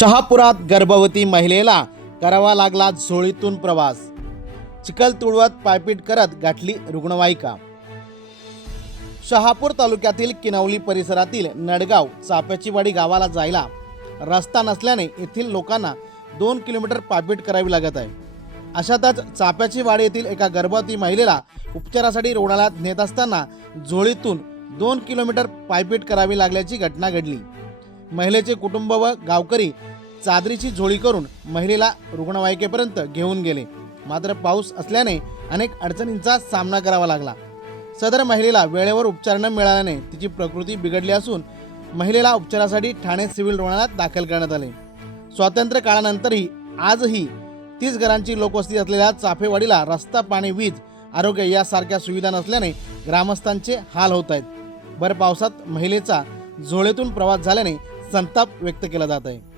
शहापुरात गर्भवती महिलेला करावा लागला झोळीतून प्रवास. चिखल तुडवत पायपीट करत गाठली रुग्णवाहिका. शहापूर तालुक्यातील किनवली परिसरातील नडगाव चाप्याचीवाडी गावाला जायला रस्ता नसल्याने येथील लोकांना दोन किलोमीटर पायपीट करावी लागत आहे. अशातच चाप्याचीवाडी येथील एका गर्भवती महिलेला उपचारासाठी रुग्णालयात नेत असताना झोळीतून दोन किलोमीटर पायपीट करावी लागल्याची घटना घडली. महिलेचे कुटुंब व गावकरी चादरीची झोळी करून महिलेला रुग्णवाहिकेपर्यंत घेऊन गेले. मात्र पाऊस असल्याने अनेक अडचणींचा सामना करावा लागला. सदर महिलेला वेळेवर उपचार न मिळाल्याने तिची प्रकृती बिघडली असून महिलेला उपचारासाठी ठाणे सिव्हिल रुग्णालयात दाखल करण्यात आले. स्वातंत्र्य काळानंतरही आजही तीस घरांची लोकवस्ती असलेल्या चाफेवाडीला रस्ता पाणी वीज आरोग्य यासारख्या सुविधा नसल्याने ग्रामस्थांचे हाल होत आहेत. भर पावसात महिलेचा झोळेतून प्रवास झाल्याने संताप व्यक्त केला जात आहे.